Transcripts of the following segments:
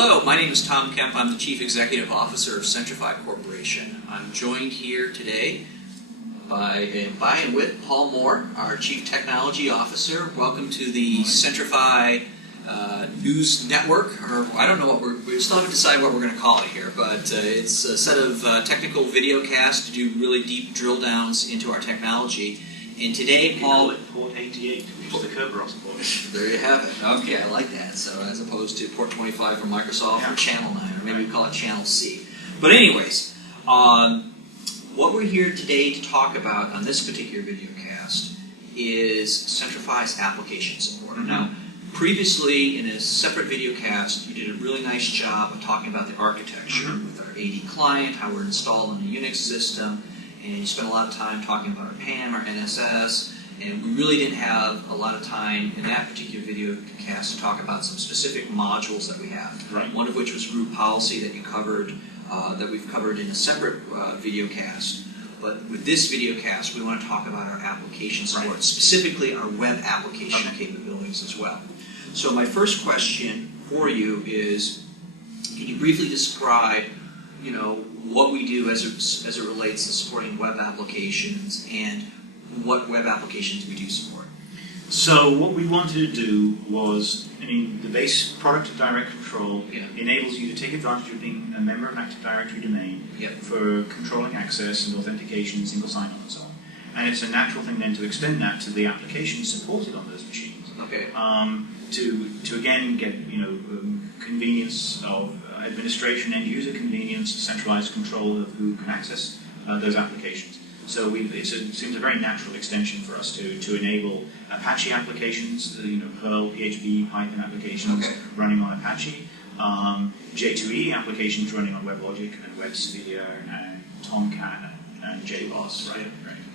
Hello, my name is Tom Kemp. I'm the Chief Executive Officer of Centrify Corporation. I'm joined here today by and with Paul Moore, our Chief Technology Officer. Welcome to the Centrify News Network, or I don't know what we still haven't decided what we're going to call it here, but it's a set of technical video casts to do really deep drill downs into our technology. And today, Paul... Port 88, which is the Kerberos port. There you have it. Okay, I like that. So as opposed to port 25 from Microsoft or Channel 9, or maybe we call it Channel C. But anyways, what we're here today to talk about on this particular video cast is Centrify's application support. Now, previously in a separate video cast, you did a really nice job of talking about the architecture with our AD client, how we're installed in a Unix system, and you spent a lot of time talking about our PAM, our NSS, and we really didn't have a lot of time in that particular video cast to talk about some specific modules that we have. Right. One of which was group policy that you covered, that we've covered in a separate video cast. But with this video cast, we want to talk about our application support, specifically our web application capabilities as well. So my first question for you is, can you briefly describe, what we do as it relates to supporting web applications and what web applications we do support? So what we wanted to do was, the base product of DirectControl enables you to take advantage of being a member of an Active Directory domain for controlling access and authentication and single sign-on and so on. And it's a natural thing then to extend that to the applications supported on those machines. Okay. To again get convenience of administration, end user convenience, centralized control of who can access those applications. So it seems a very natural extension for us to enable Apache applications, Perl, PHP, Python applications running on Apache, J2E applications running on WebLogic and WebSphere and Tomcat and JBoss. Right.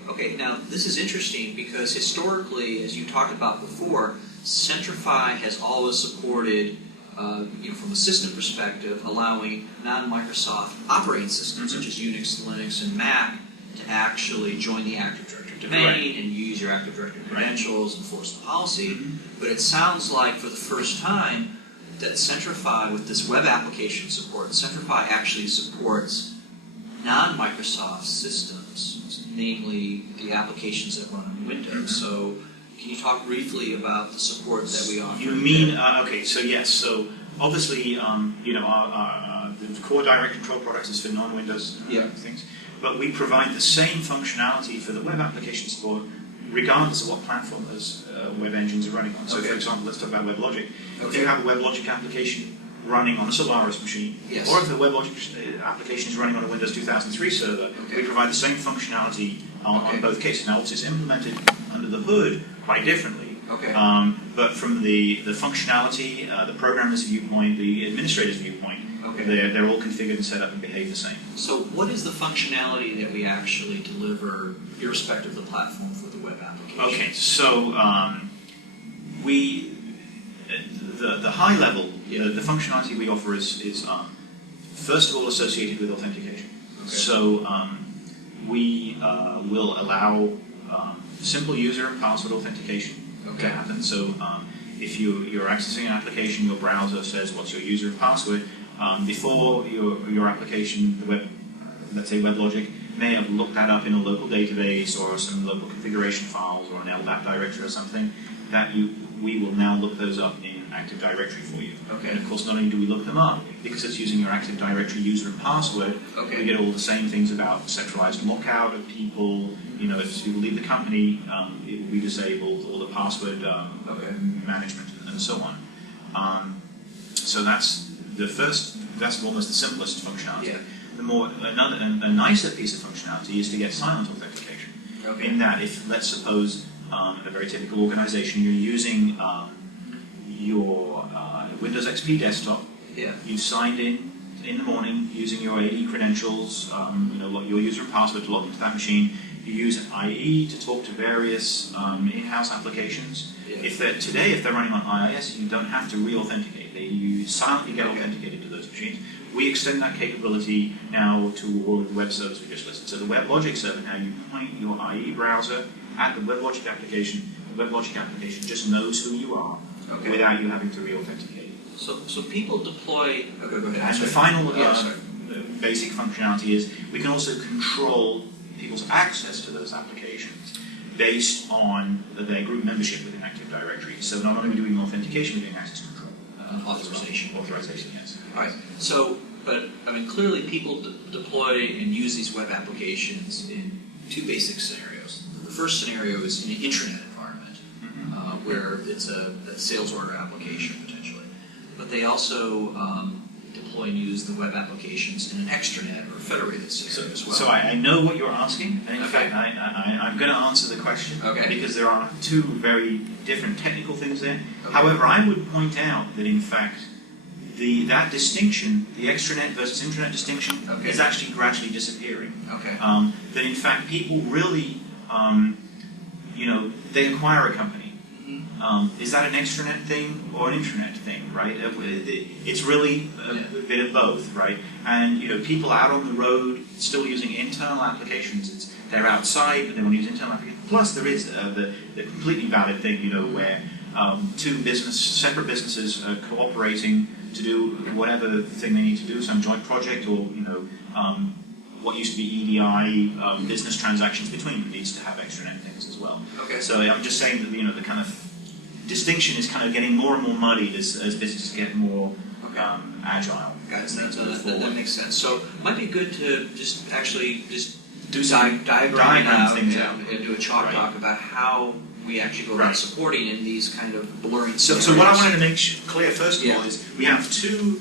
Okay, now this is interesting because historically, as you talked about before, Centrify has always supported, from a system perspective, allowing non-Microsoft operating systems such as Unix, Linux, and Mac to actually join the Active Directory domain and use your Active Directory credentials and enforce the policy. But it sounds like for the first time that Centrify, with this web application support, Centrify actually supports non-Microsoft systems, namely the applications that run on Windows. So can you talk briefly about the support that we offer? You mean, so yes. So obviously, the core DirectControl product is for non-Windows things. But we provide the same functionality for the web application support regardless of what platform those web engines are running on. So for example, let's talk about WebLogic. If you have a WebLogic application running on a Solaris machine, or if the WebLogic application is running on a Windows 2003 server, we provide the same functionality on both cases. Now, obviously, it's implemented under the hood quite differently. But from the functionality, the programmer's viewpoint, the administrator's viewpoint, they're all configured and set up and behave the same. So what is the functionality that we actually deliver irrespective of the platform for the web application? Okay, so the high level, the functionality we offer is first of all associated with authentication. So we will allow simple user and password authentication to happen. So if you're accessing an application, your browser says what's your user and password. Before your application, let's say WebLogic, may have looked that up in a local database or some local configuration files or an LDAP directory or something, we will now look those up in Active Directory for you. And of course, not only do we look them up, because it's using your Active Directory user and password, we get all the same things about centralized lockout of people. If people leave the company, it will be disabled, all the password management and so on. So that's almost the simplest functionality. A nicer piece of functionality is to get silent authentication. In that, if let's suppose a very typical organization, you're using your Windows XP desktop, you've signed in the morning using your AD credentials, your user and password to log into that machine. You use an IE to talk to various in-house applications. If they're running on IIS, you don't have to re-authenticate. You silently get authenticated to those machines. We extend that capability now to all of the web servers we just listed. So the WebLogic server, now you point your IE browser at the WebLogic application. The WebLogic application just knows who you are without you having to re-authenticate. So people deploy. Okay, go ahead. And the final sorry. basic functionality is we can also control people's access to those applications based on their group membership within Active Directory. So not only doing authentication, we're doing access control. Authorization. Authorization, yes. All right. So, but I mean, clearly people deploy and use these web applications in two basic scenarios. The first scenario is in an intranet environment, where it's a sales order application potentially. But they also deploy and use the web applications in an extranet or federated scenario as well. So I know what you're asking, and in fact, I'm going to answer the question because there are two very different technical things there. Okay. However, I would point out that in fact, that distinction, the extranet versus intranet distinction, is actually gradually disappearing. Okay. That in fact, people really, they acquire a company. Is that an extranet thing or an intranet thing, right? It's really a bit of both, right? And people out on the road still using internal applications. They're outside, but they want to use internal applications. Plus, there is the completely valid thing, where two separate businesses are cooperating to do whatever thing they need to do, some joint project, or what used to be EDI business transactions between them needs to have extranet things as well. Okay. So I'm just saying that the kind of distinction is kind of getting more and more muddied as businesses get more agile. Guys, that makes sense. So it might be good to just do diagram things out and do a chalk talk about how we actually go about supporting in these kind of blurring scenarios. So what I wanted to make clear first of all is we have two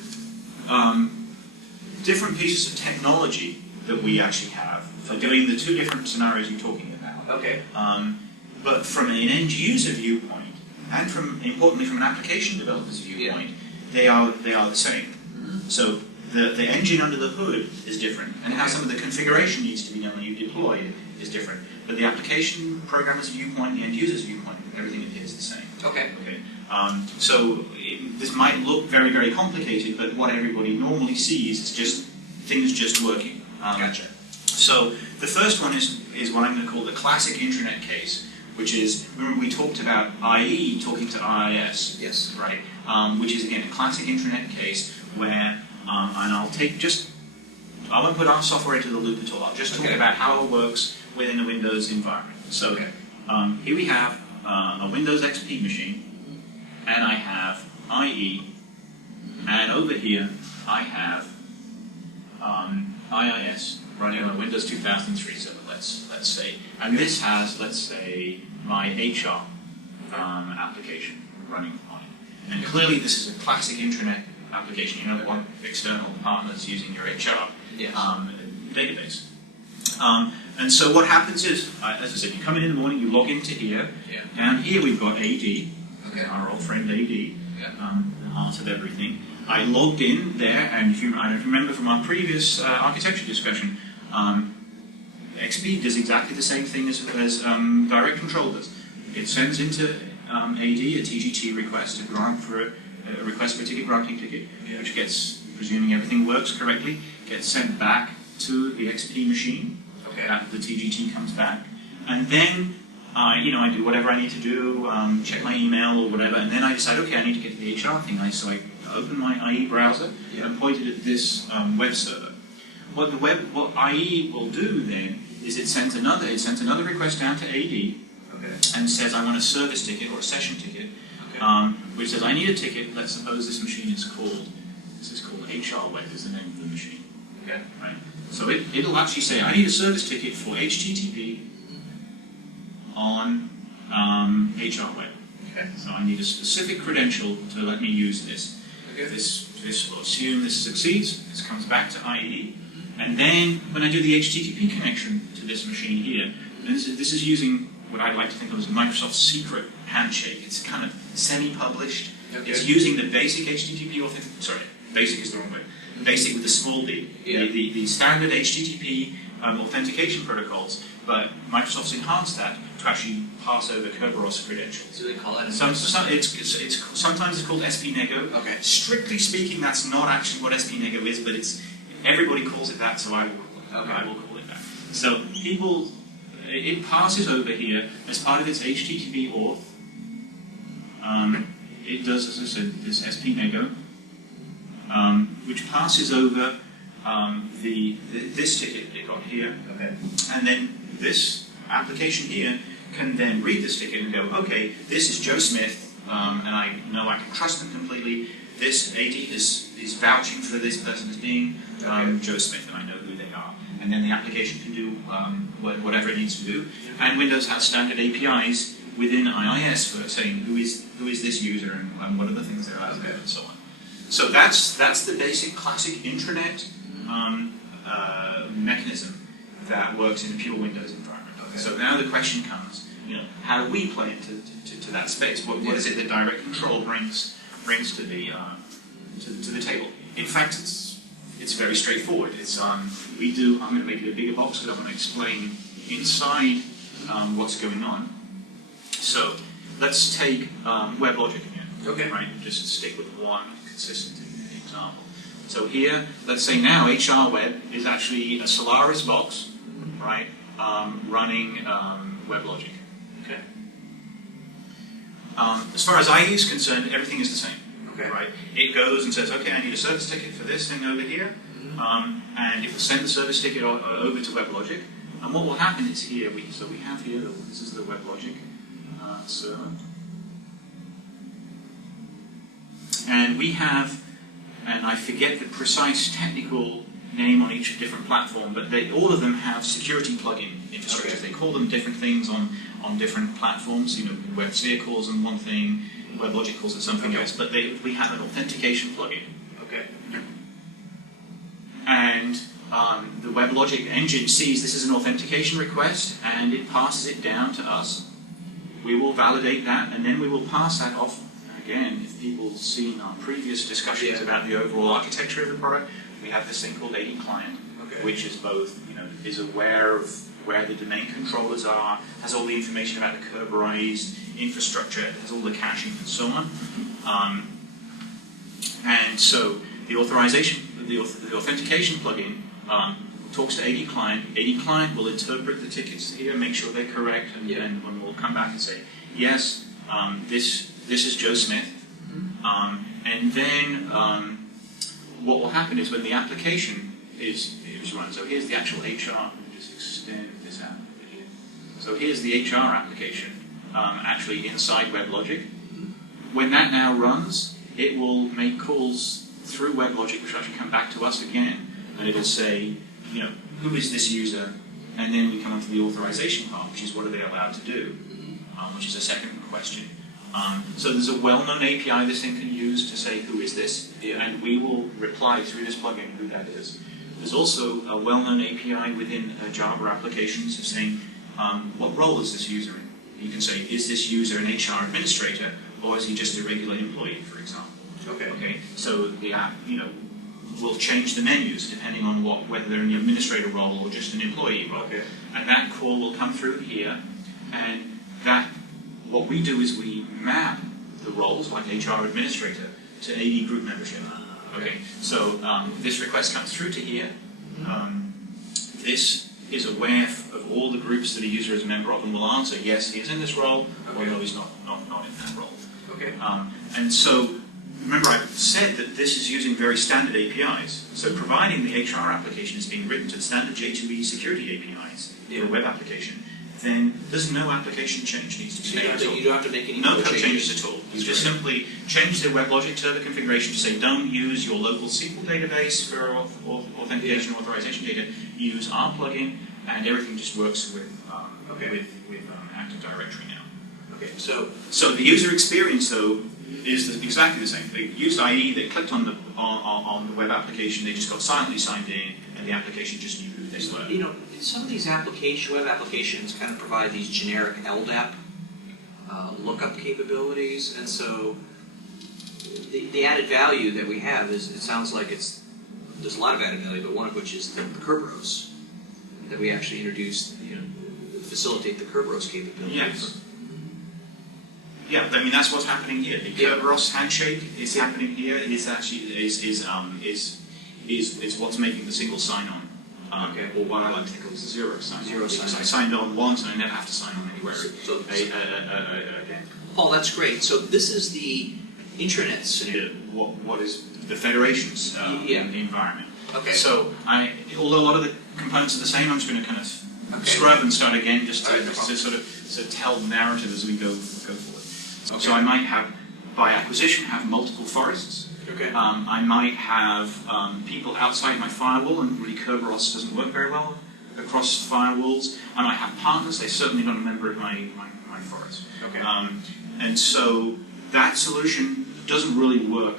different pieces of technology that we actually have for doing the two different scenarios you're talking about. Okay. But from an end user viewpoint, and importantly from an application developer's viewpoint, they are the same. Mm-hmm. So the engine under the hood is different, and how some of the configuration needs to be done when you deploy it is different. But the application programmer's viewpoint, the end user's viewpoint, everything in here is the same. Okay. So this might look very, very complicated, but what everybody normally sees is just things just working. Gotcha. So the first one is what I'm going to call the classic intranet case, which is, remember we talked about IE talking to IIS. Yes. Right. Which is again a classic intranet case where, and I won't put our software into the loop at all. I'll just talk about how it works within a Windows environment. So here we have a Windows XP machine, and I have IE, and over here I have IIS running on a Windows 2003 server, let's say. And this has, let's say, my HR application running on it. And clearly this is a classic intranet application. You know, one external partner is using your HR database. And so what happens is, as I said, you come in the morning, you log into here, and here we've got AD, our old friend AD, the heart of everything. I logged in there, and I remember from our previous architecture discussion, XP does exactly the same thing as DirectControl does. It sends into AD a TGT request, a request for a ticket granting ticket, which gets, presuming everything works correctly, gets sent back to the XP machine. The TGT comes back, and then I do whatever I need to do, check my email or whatever, and then I decide, okay, I need to get to the HR thing. So I open my IE browser and point it at this web server. What IE will do then is it sends another request down to AD and says I want a service ticket or a session ticket, which says I need a ticket. Let's suppose this machine is called HR Web is the name of the machine. Right. So it'll actually say I need a service ticket for HTTP on HR Web. So I need a specific credential to let me use this. This will assume this succeeds. This comes back to IE. And then when I do the HTTP connection to this machine here, and this is using what I like to think of as Microsoft's secret handshake. It's kind of semi-published. It's using the basic HTTP basic is the wrong way. Basic with a small b. The standard HTTP authentication protocols, but Microsoft's enhanced that to actually pass over Kerberos credentials. So they call that sometimes it's called SPNego. Strictly speaking, that's not actually what SPNego is, but everybody calls it that, so I will call it that. So it passes over here as part of its HTTP auth. It does, as I said, this SPNego, which passes over this ticket it got here, and then this application here can then read this ticket and go, okay, this is Joe Smith, and I know I can trust them completely. This AD is vouching for this person as being Joe Smith, and I know who they are. And then the application can do whatever it needs to do. And Windows has standard APIs within IIS for saying who is this user and what are the things they're asking and so on. So that's the basic classic intranet mechanism that works in a pure Windows environment. So now the question comes, how do we play into that space? What is it that DirectControl brings to the table? In fact, it's very straightforward. I'm going to make it a bigger box because I want to explain inside what's going on. So let's take WebLogic again. Right? Just stick with one consistent example. So here, let's say now HR Web is actually a Solaris box, right? Running WebLogic. Okay. As far as IE is concerned, everything is the same. Right? It goes and says, okay, I need a service ticket for this thing over here, and it will send the service ticket over to WebLogic. And what will happen is here, we have here, this is the WebLogic server, and we have, and I forget the precise technical name on each different platform, but all of them have security plugin infrastructures. They call them different things on different platforms. WebSphere calls them one thing, WebLogic calls it something else, but we have an authentication plugin. And the WebLogic engine sees this is an authentication request, and it passes it down to us. We will validate that, and then we will pass that off. Again, if people have seen our previous discussions about the overall architecture of the product, we have this thing called AD Client, which is both, is aware of where the domain controllers are, has all the information about the Kerberized infrastructure, has all the caching and so on. And so the authorization, the authentication plugin talks to AD Client. AD Client will interpret the tickets here, make sure they're correct, and then we'll come back and say, yes, this is Joe Smith. And then what will happen is when the application is run, so here's the actual HR, let me just extend this out a bit here. So here's the HR application actually inside WebLogic. When that now runs, it will make calls through WebLogic, which will actually come back to us again, and it'll say, who is this user? And then we come on to the authorization part, which is what are they allowed to do, which is a second question. So there's a well-known API this thing can use to say who is this, and we will reply through this plugin who that is. There's also a well-known API within Java applications of saying what role is this user in. You can say, is this user an HR administrator, or is he just a regular employee, for example? Okay. So the app, will change the menus depending on whether they're in the administrator role or just an employee role. And that call will come through here, and what we do is we map the roles, like HR administrator, to AD group membership. So this request comes through to here. This is aware of all the groups that a user is a member of, and will answer, yes, he is in this role, or no, he's not in that role. And so, remember I said that this is using very standard APIs. So providing the HR application is being written to the standard J2E security APIs for a web application, then there's no application change needs to be made at all. You don't have to make any code changes at all. You just simply change the WebLogic server configuration to say don't use your local SQL database for authentication and authorization data. Use our plugin, and everything just works with Active Directory now. So the user experience though is exactly the same. They used IE, they clicked on the web application, they just got silently signed in, and the application just knew who they were. Some of these web applications kind of provide these generic LDAP lookup capabilities, and so the added value that we have is, it sounds like there's a lot of added value, but one of which is the Kerberos that we actually introduced, facilitate the Kerberos capabilities. Yes. Yeah, I mean that's what's happening here. The Kerberos handshake is happening here. It's actually is what's making the single sign-on. Or what I like to call zero sign-on. I signed on once and I never have to sign on anywhere again. Paul, that's great. So this is the intranet scenario. What is the federations Yeah. in the environment. Okay. So although a lot of the components are the same, I'm just going to kind of scrub and start again just to, All right, no to sort of tell the narrative as we go forward. Okay. So I might have, by acquisition, have multiple forests. Okay. I might have people outside my firewall, and really Kerberos doesn't work very well across firewalls. I might have partners, they're certainly not a member of my forest. Okay. And so that solution doesn't really work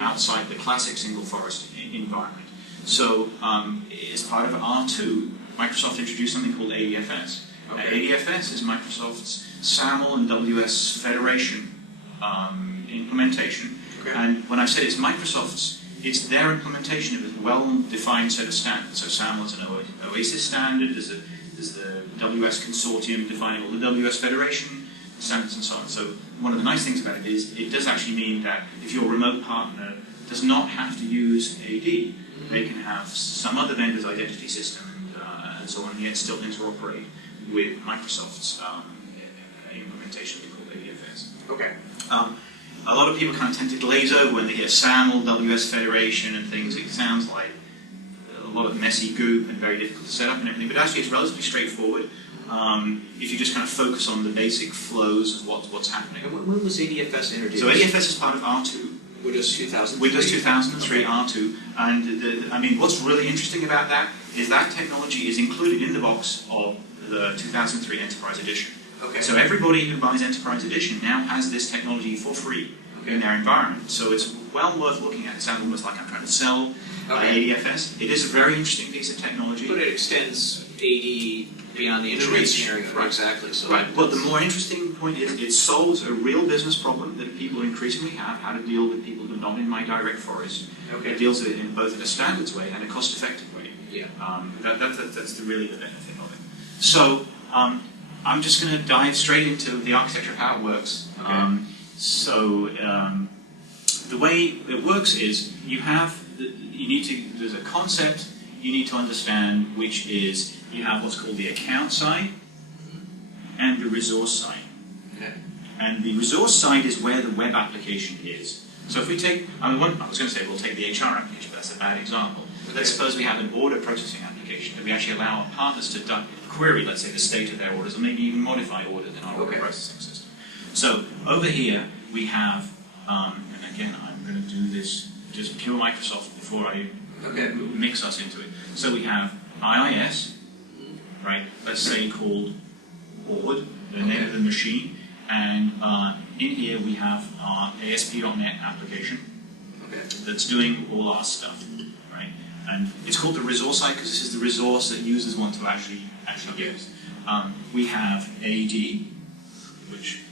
outside the classic single forest environment. So as part of R2, Microsoft introduced something called ADFS. Okay. ADFS is Microsoft's SAML and WS Federation implementation. Okay. And when I said it's Microsoft's, it's their implementation of a well-defined set of standards. So SAML is an OASIS standard, there's the WS Consortium defining all the WS Federation standards and so on. So one of the nice things about it is it does actually mean that if your remote partner does not have to use AD, they can have some other vendor's identity system and so on, and yet still interoperate with Microsoft's implementation we call ADFS. Okay. A lot of people kind of tend to glaze over when they hear SAML, WS Federation and things. It sounds like a lot of messy goop and very difficult to set up and everything, but actually it's relatively straightforward if you just kind of focus on the basic flows of what's happening. And when was ADFS introduced? So ADFS is part of R2. Windows 2003? Windows 2003, R2. And I mean, what's really interesting about that is that technology is included in the box of the 2003 Enterprise Edition. Okay. So everybody who buys Enterprise Edition now has this technology for free in their environment. So it's well worth looking at. It sounds almost like I'm trying to sell ADFS. It is a very interesting piece of technology. But it extends AD beyond the internet scenario. Right. Exactly. So right. Well, the more interesting point is it solves a real business problem that people increasingly have, how to deal with people who are not in my direct forest. Okay. It deals with it in both a standards way and a cost-effective way. Yeah. That's really the benefit of it. So I'm just going to dive straight into the architecture of how it works. Okay. The way it works is there's a concept you need to understand, which is you have what's called the account side and the resource side. Okay. And the resource side is where the web application is. So if we take, I was going to say we'll take the HR application, but that's a bad example. Okay. Let's suppose we have an order processing application that we actually allow our partners to query, let's say, the state of their orders, or maybe even modify orders in our order processing system. So over here we have, and again I'm going to do this just pure Microsoft before I mix us into it. So we have IIS, right? Let's say called ORD, the name of the machine, and in here we have our ASP.NET application that's doing all our stuff, right? And it's called the resource side because this is the resource that users want to actually use. We have AD, which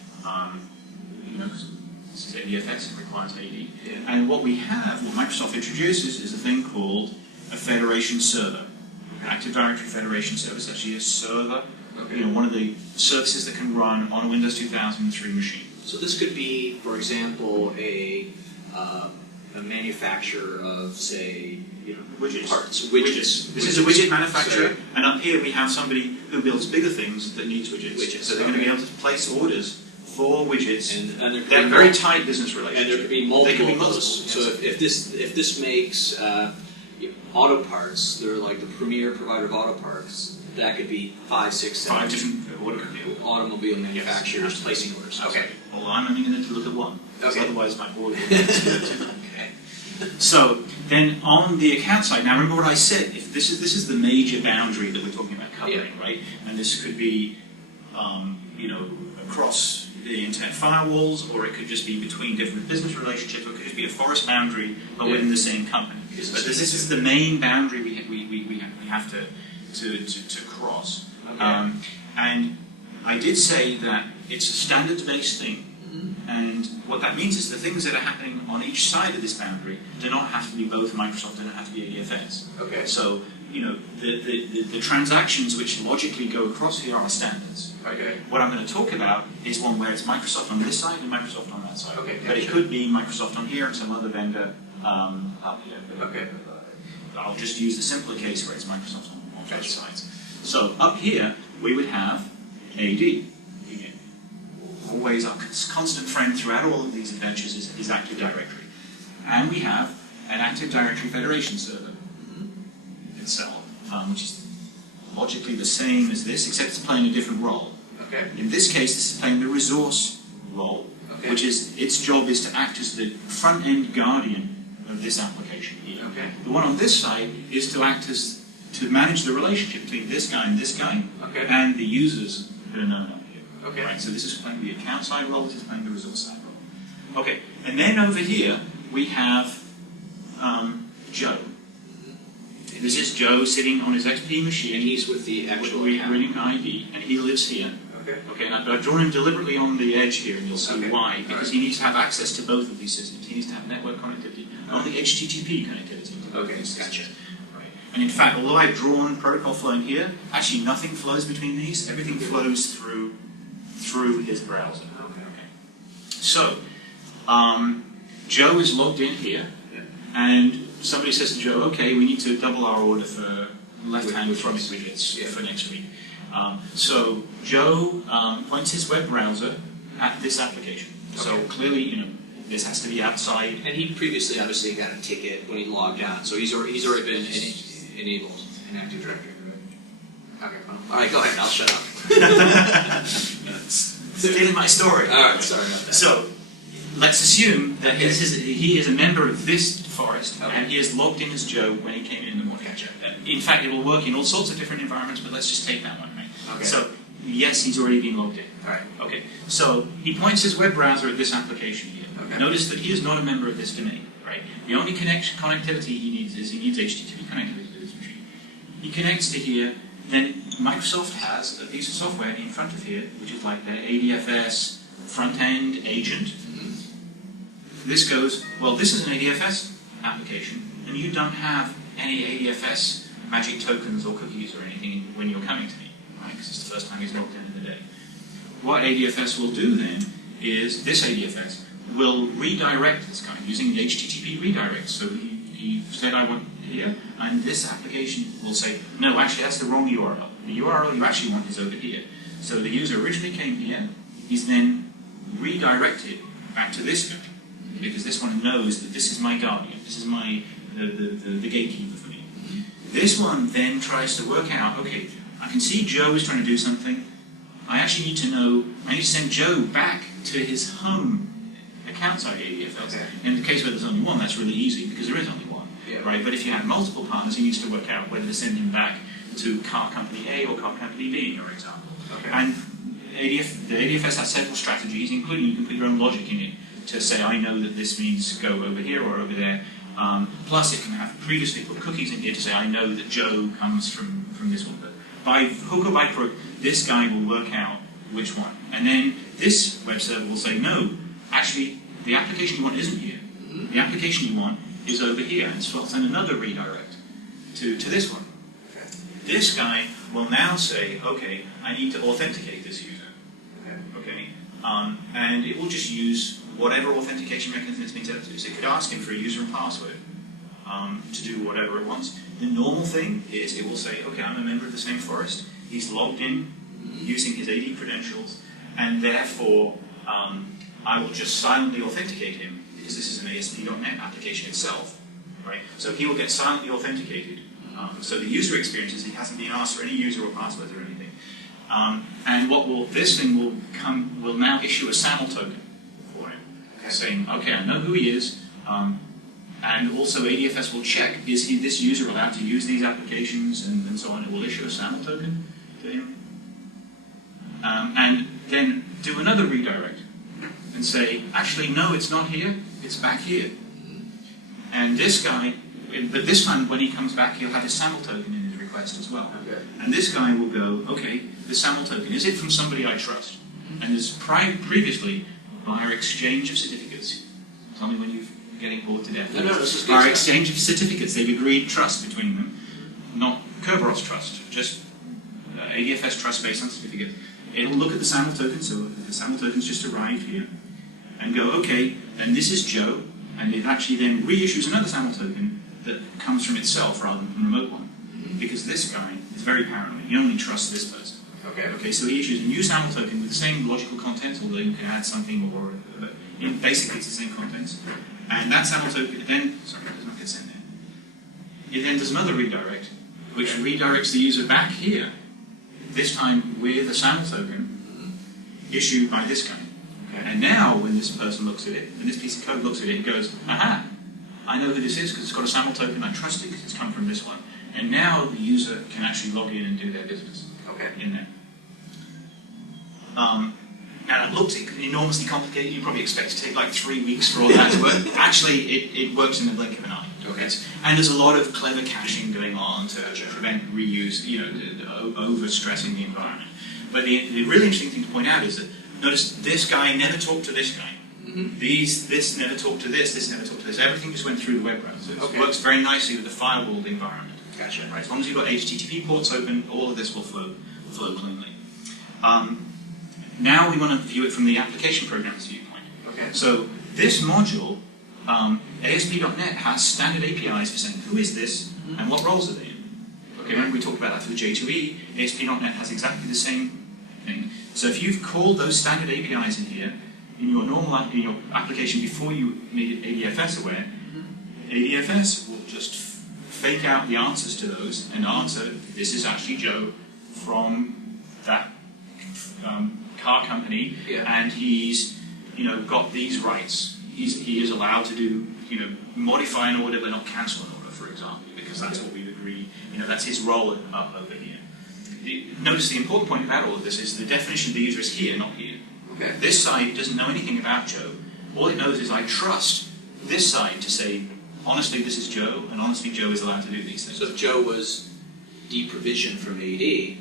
this is ADFS, it requires AD. Yeah. And what Microsoft introduces is a thing called a federation server. Active Directory Federation Server is actually a server, one of the services that can run on a Windows 2003 machine. So this could be, for example, a manufacturer of, say, widgets. Widgets. This is a widget manufacturer, and up here we have somebody who builds bigger things that needs widgets. So they're going to be able to place orders for widgets. And they're a very tight business relationship. And there could be multiple of those. Yes. So if this makes auto parts, they're like the premier provider of auto parts. That could be 5, 6, 7 5 different automobile manufacturers placing orders. Okay. Well, I'm only going to look at one. Okay. Otherwise, my board will get to Okay. So then, on the account side, now remember what I said. If this is the major boundary that we're talking about covering, right? And this could be, across the internet firewalls, or it could just be between different business relationships, or it could just be a forest boundary, but within the same company. But this is the main boundary we have to cross. Okay. And I did say that it's a standards-based thing, and what that means is the things that are happening on each side of this boundary do not have to be both Microsoft, do not have to be ADFS. Okay. So, the transactions which logically go across here are standards. Okay. What I'm going to talk about is one where it's Microsoft on this side and Microsoft on that side. Okay. But it could be Microsoft on here and some other vendor up here. Okay. I'll just use the simpler case where it's Microsoft on both sides. So up here we would have AD. Always our constant friend throughout all of these adventures is Active Directory. And we have an Active Directory Federation server itself, which is logically the same as this, except it's playing a different role. Okay. In this case, this is playing the resource role, which is its job is to act as the front-end guardian of this application here. Okay. The one on this side is to act as to manage the relationship between this guy and the users who are known up here. Okay. Right. So this is playing the account side role. This is playing the resource side role. Okay. And then over here we have Joe. This is Joe sitting on his XP machine. And he's with the actual running ID, and he lives here. Okay. Okay, and I've drawn him deliberately on the edge here, and you'll see why. Because he needs to have access to both of these systems. He needs to have network connectivity, not the HTTP connectivity. Okay, gotcha. Right. And in fact, although I've drawn protocol flowing here, actually nothing flows between these. Everything flows through his browser. Okay. So, Joe is logged in here, and somebody says to Joe, okay, we need to double our order for left-hand front widgets for next week. So Joe points his web browser at this application. So clearly, this has to be outside. And he previously obviously got a ticket when he logged on, so he's already been enabled in Active Directory. Okay, well, all right, go ahead. I'll shut up. Stealing my story. All right, sorry about that. So let's assume that he is a member of this forest, and he is logged in as Joe when he came in the morning. Gotcha. In fact, it will work in all sorts of different environments, but let's just take that one, right? Okay. So, yes, he's already been logged in. All right. Okay. So, he points his web browser at this application here. Okay. Notice that he is not a member of this domain, right? The only connectivity he needs is HTTP connectivity to this machine. He connects to here, then Microsoft has a piece of software in front of here, which is like their ADFS front-end agent. This goes, well, this is an ADFS application, and you don't have any ADFS magic tokens or cookies or anything when you're coming to me, right? Because it's the first time he's logged in the day. What ADFS will do then is this ADFS will redirect this guy using the HTTP redirect. So he said, I want here, and this application will say, no, actually that's the wrong URL. The URL you actually want is over here. So the user originally came here, he's then redirected back to this guy, because this one knows that this is my guardian, this is my the gatekeeper for me. This one then tries to work out, okay, I can see Joe is trying to do something. I actually need to know, I need to send Joe back to his home account side ADFS. Okay. In the case where there's only one, that's really easy because there is only one, right? But if you have multiple partners, he needs to work out whether to send him back to car company A or car company B, in your example. Okay. And the ADFS has several strategies, including you can put your own logic in it to say, I know that this means go over here or over there. Plus, it can have previously put cookies in here to say, I know that Joe comes from this one. But by hook or by crook, this guy will work out which one. And then this web server will say, no, actually, the application you want isn't here. The application you want is over here. And so I'll send another redirect to this one. Okay. This guy will now say, okay, I need to authenticate this user. Okay. And it will just use whatever authentication mechanism it's been set up to. So it could ask him for a user and password to do whatever it wants. The normal thing is it will say, okay, I'm a member of the same forest. He's logged in using his AD credentials, and therefore I will just silently authenticate him because this is an ASP.NET application itself, right? So he will get silently authenticated. So the user experience is he hasn't been asked for any user or passwords or anything. And this thing will now issue a SAML token for him, saying, okay, I know who he is, and also ADFS will check, is this user allowed to use these applications, and so on. It will issue a SAML token to him. And then do another redirect and say, actually, no, it's not here, it's back here. And this guy, but this time when he comes back, he'll have his SAML token in his request as well. Okay. And this guy will go, okay, the SAML token, is it from somebody I trust? And as previously, via exchange of certificates. Tell me when you're getting bored to death. No, this is good. Via exchange of certificates, they've agreed trust between them. Not Kerberos trust, just ADFS trust based on certificates. It'll look at the SAML token, so the SAML token's just arrived here, and go, okay, then this is Joe, and it actually then reissues another SAML token that comes from itself rather than from a remote one. Because this guy is very paranoid. He only trusts this person. Okay, so he issues a new SAML token with the same logical contents, although you can add something, or basically it's the same contents. And that SAML token then, sorry, it does not get it then does another redirect, which redirects the user back here, this time with a SAML token issued by this guy. And now, when this person looks at it, and this piece of code looks at it, it goes, aha, I know who this is because it's got a SAML token, I trust it because it's come from this one. And now the user can actually log in and do their business in there. Now, it looks enormously complicated. You probably expect it to take like 3 weeks for all that to work. Actually, it works in the blink of an eye. And there's a lot of clever caching going on to prevent reuse, overstressing the environment. But the really interesting thing to point out is that notice this guy never talked to this guy. This never talked to this never talked to this. Everything just went through the web browser. So it works very nicely with the firewalled environment. Gotcha. Right? As long as you've got HTTP ports open, all of this will flow cleanly. Now we want to view it from the application programmer's viewpoint. So this module, ASP.NET has standard APIs for saying who is this and what roles are they in. Remember we talked about that for the J2E. ASP.NET has exactly the same thing. So if you've called those standard APIs in here, in your normal application before you made it ADFS aware, ADFS will just fake out the answers to those and answer, this is actually Joe from that car company, and he's got these rights. He is allowed to do modify an order but not cancel an order, for example, because that's what we've agreed. That's his role up over here. Notice the important point about all of this is the definition of the user is here, not here. This side doesn't know anything about Joe. All it knows is I trust this side to say, honestly, this is Joe, and honestly, Joe is allowed to do these things. So if Joe was deprovisioned from AD,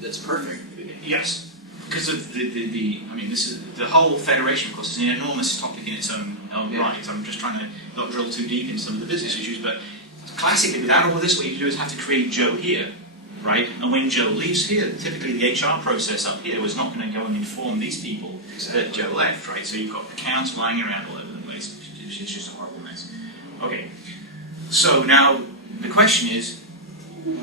that's perfect. Yes. Because of this is the whole federation, of course, is an enormous topic in its own right. I'm just trying to not drill too deep in some of the business issues, but classically, without all of this, what you do is have to create Joe here, right? And when Joe leaves here, typically the HR process up here was not going to go and inform these people that Joe left, right? So you've got accounts flying around all over the place. It's just a horrible mess. Okay, so now the question is,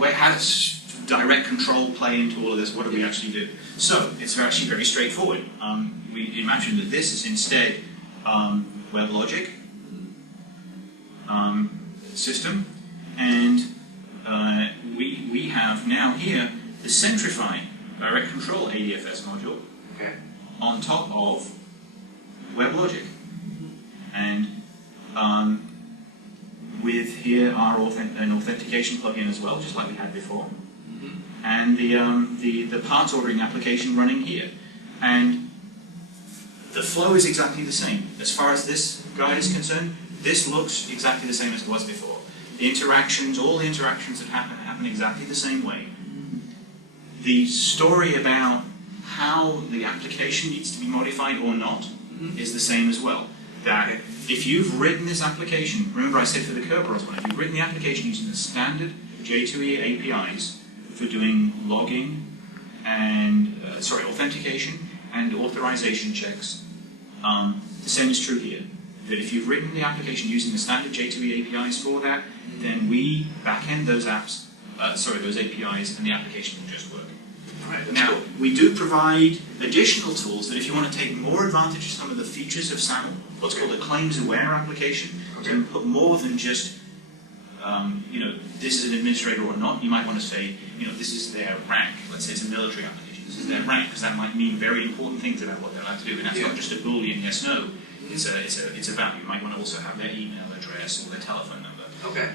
how does direct control play into all of this? What do we actually do? So it's actually very straightforward. We imagine that this is instead WebLogic system, and we have now here the Centrify direct control ADFS module on top of WebLogic, and with here an authentication plugin as well, just like we had before. And the parts ordering application running here. And the flow is exactly the same. As far as this guide is concerned, this looks exactly the same as it was before. The interactions, all the interactions that happen exactly the same way. The story about how the application needs to be modified or not is the same as well. That if you've written this application, remember I said for the Kerberos one, if you've written the application using the standard J2E APIs, for doing logging and authentication and authorization checks. The same is true here. That if you've written the application using the standard J2E APIs for that, then we backend those apps, those APIs, and the application will just work. Now, we do provide additional tools that if you want to take more advantage of some of the features of SAML, what's called a claims-aware application, to put more than just this is an administrator or not. You might want to say, this is their rank. Let's say it's a military application. This is their rank, because that might mean very important things about what they're allowed to do. And that's not just a Boolean yes/no. It's a value. You might want to also have their email address or their telephone number.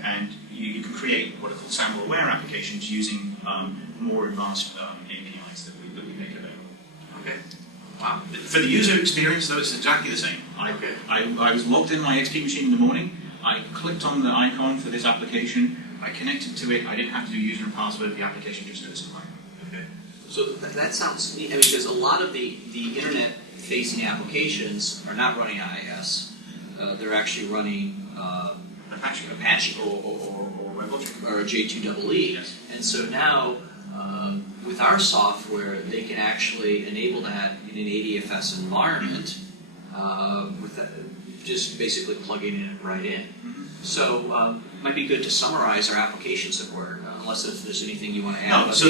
And you can create what are called SAML-aware applications using more advanced APIs that we make available. Wow. For the user experience, though, it's exactly the same. I was logged in my XP machine in the morning. I clicked on the icon for this application. I connected to it. I didn't have to do user and password. The application just noticed an icon. So that sounds neat. Because a lot of the internet-facing applications are not running IIS. They're actually running Apache or WebLogic or J2EE. Yes. And so now, with our software, they can actually enable that in an ADFS environment with that, just basically plugging it right in. So it might be good to summarize our application support, unless if there's anything you want to add. No, so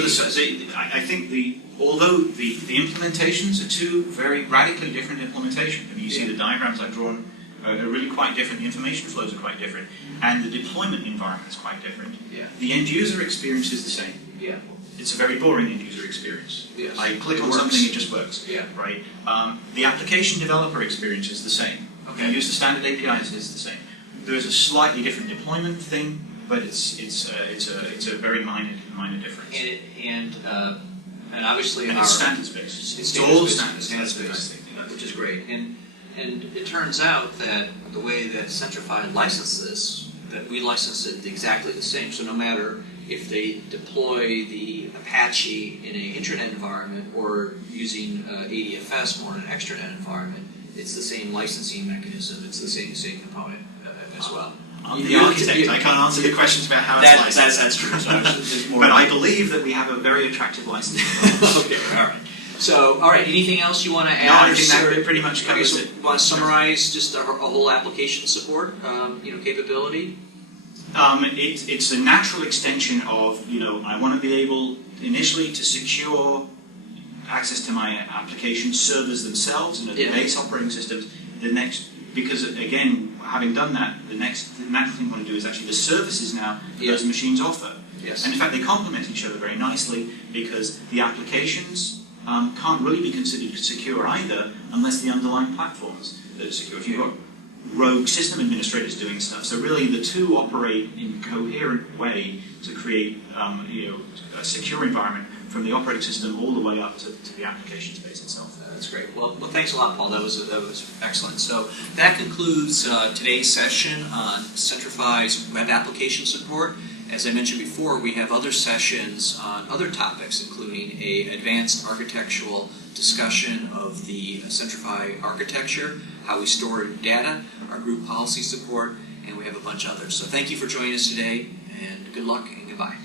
I think although the implementations are two very radically different implementations. I mean, you see the diagrams I've drawn are really quite different. The information flows are quite different, and the deployment environment is quite different. Yeah. The end user experience is the same. Yeah. It's a very boring end user experience. Yes. I click on Works. something, it just works. Yeah. Right. The application developer experience is the same. Okay. You use the standard APIs, it's the same. There's a slightly different deployment thing, but it's a very minor difference. And obviously And our it's standards based. It's all standards-based. standards. Standards-based, which is great. And it turns out that the way that Centrify licensed this, that we license it exactly the same. So no matter if they deploy the Apache in an intranet environment or using ADFS more in an extranet environment, it's the same licensing mechanism. It's the same component as well. I'm the architect. I can't answer the questions about how it's licensed. That's true. So but I believe that we have a very attractive license. Okay, all right. So, all right, anything else you want to add? No, I think that pretty much covers so it. Want to summarize just a whole application support capability? It's a natural extension of, I want to be able initially to secure access to my application servers themselves and the base operating systems. Because again, having done that, the natural thing I want to do is actually the services now that those machines offer. Yes. And in fact, they complement each other very nicely because the applications can't really be considered secure either unless the underlying platforms that are secure. If you've got rogue system administrators doing stuff, so really the two operate in a coherent way to create a secure environment from the operating system all the way up to the application space itself. That's great. Well, thanks a lot, Paul. That was excellent. So that concludes today's session on Centrify's web application support. As I mentioned before, we have other sessions on other topics, including an advanced architectural discussion of the Centrify architecture, how we store data, our group policy support, and we have a bunch of others. So thank you for joining us today, and good luck and goodbye.